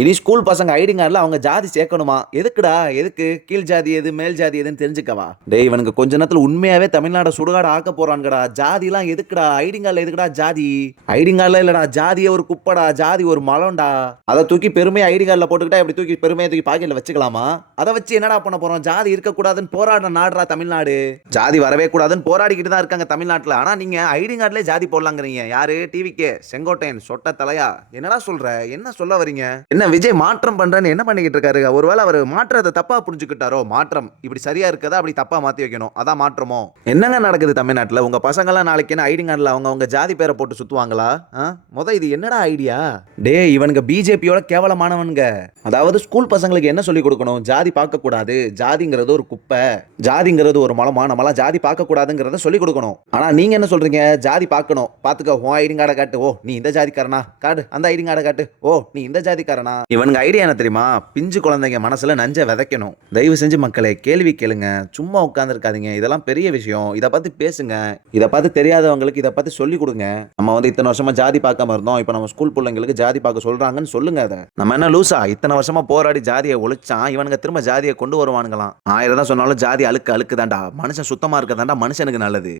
இனி ஸ்கூல் பசங்க ஐடி கார்டில் அவங்க ஜாதி சேர்க்கணுமா? எதுக்குடா? எதுக்கு? கீழ் ஜாதி எது மேல் ஜாதி எதுன்னு தெரிஞ்சுக்கவா? டேய் இவனுக்கு கொஞ்ச நேரத்தில் உண்மையாவே தமிழ்நாடு சுடுகாடு ஆக்க போறான்கடா. ஜாதிலாம் எதுக்குடா? ஐடி கார்டில் எதுக்குடா ஜாதி? ஐடி கார்டில் இல்லடா, ஜாதியே ஒரு குப்படா, ஜாதி ஒரு மலம்டா. அதை தூக்கி பெருமையை ஐடி கார்டில் போட்டுக்கிட்டா இப்படி தூக்கி பெருமையை தூக்கி பாக்கெட்ல வச்சுக்கலாமா? அதை வச்சு என்னடா பண்ண போறோம்? ஜாதி இருக்கக்கூடாதுன்னு போராடுற நாடுறா தமிழ்நாடு. ஜாதி வரவே கூடாதுன்னு போராடிக்கிட்டு தான் இருக்காங்க தமிழ்நாட்டில். ஆனா நீங்க ஐடி கார்டிலே ஜாதி போடலாங்கிறீங்க. யாரு? டிவிக்கே செங்கோட்டையன் சொட்ட தலையா? என்னடா சொல்ற? என்ன சொல்ல வரீங்க? என்ன விஜய் மாற்றம் பண்றேன்னு என்ன பண்ணிக்கிட்டு இருக்காரு? ஒருவேளை அவர் மாற்றத்தை தப்பா புரிஞ்சுக்கிட்டாரோ? மாற்றம் இப்படி சரியா இருக்கதா அப்படி தப்பா மாத்தி வைக்கணும், அதான் மாற்றமோ? என்னங்க நடக்குது தமிழ்நாட்டில்? உங்க பசங்க எல்லாம் நாளைக்கு என்ன ஐடி கார்டில் அவங்க ஜாதி பேரை போட்டு சுத்துவாங்களா? இது என்னடா ஐடியா? டே இவனுங்க பிஜேபியோட கேவலமானவனுங்க. அதாவது ஸ்கூல் பசங்களுக்கு என்ன சொல்லி கொடுக்கணும்? ஜாதி பார்க்க கூடாது, ஜாதிங்கிறது ஒரு குப்பை, ஜாதிங்கிறது ஒரு மலமா, நம்மளாம் ஜாதி பார்க்க கூடாதுங்கிறத சொல்லி கொடுக்கணும். ஆனா நீங்க என்ன சொல்றீங்க? ஜாதி பார்க்கணும், பாத்துக்க, உன் ஐடி கார்டை காட்டு, ஓ நீ இந்த ஜாதிக்காரனா, காடு அந்த ஐடி கார்டை காட்டு, ஓ நீ இந்த ஜாதிக்காரனா. இவனுங்க ஐடியா என்ன தெரியுமா? பிஞ்சு குழந்தைங்க மனசுல நஞ்ச விதைக்கணும். தயவு செஞ்சு மக்களே கேள்வி கேளுங்க, சும்மா உட்கார்ந்து இருக்காதீங்க. இதெல்லாம் பெரிய விஷயம், இதை பத்தி பேசுங்க. இதை பத்தி தெரியாதவங்களுக்கு இதை பத்தி சொல்லி கொடுங்க. நம்ம இத்தனை வருஷமா ஜாதி பார்க்காம இருந்தோம், இப்போ நம்ம ஸ்கூல் பிள்ளைங்களுக்கு ஜாதி பார்க்க சொல்றாங்கன்னு சொல்லுங்க. அதை நம்ம என்ன லூசா? இத்தனை வருஷமா போராடி ஜாதியை ஒழிச்சான், இவனுங்க திரும்ப ஜாதியை கொண்டு வருவானுங்களாம். 1000 தான் சொன்னாலும் ஜாதி அழுக்கு அழுக்கு தாண்டா. மனுஷன் சுத்தமா இருக்க தாண்டா மனுஷனுக்கு நல்லது.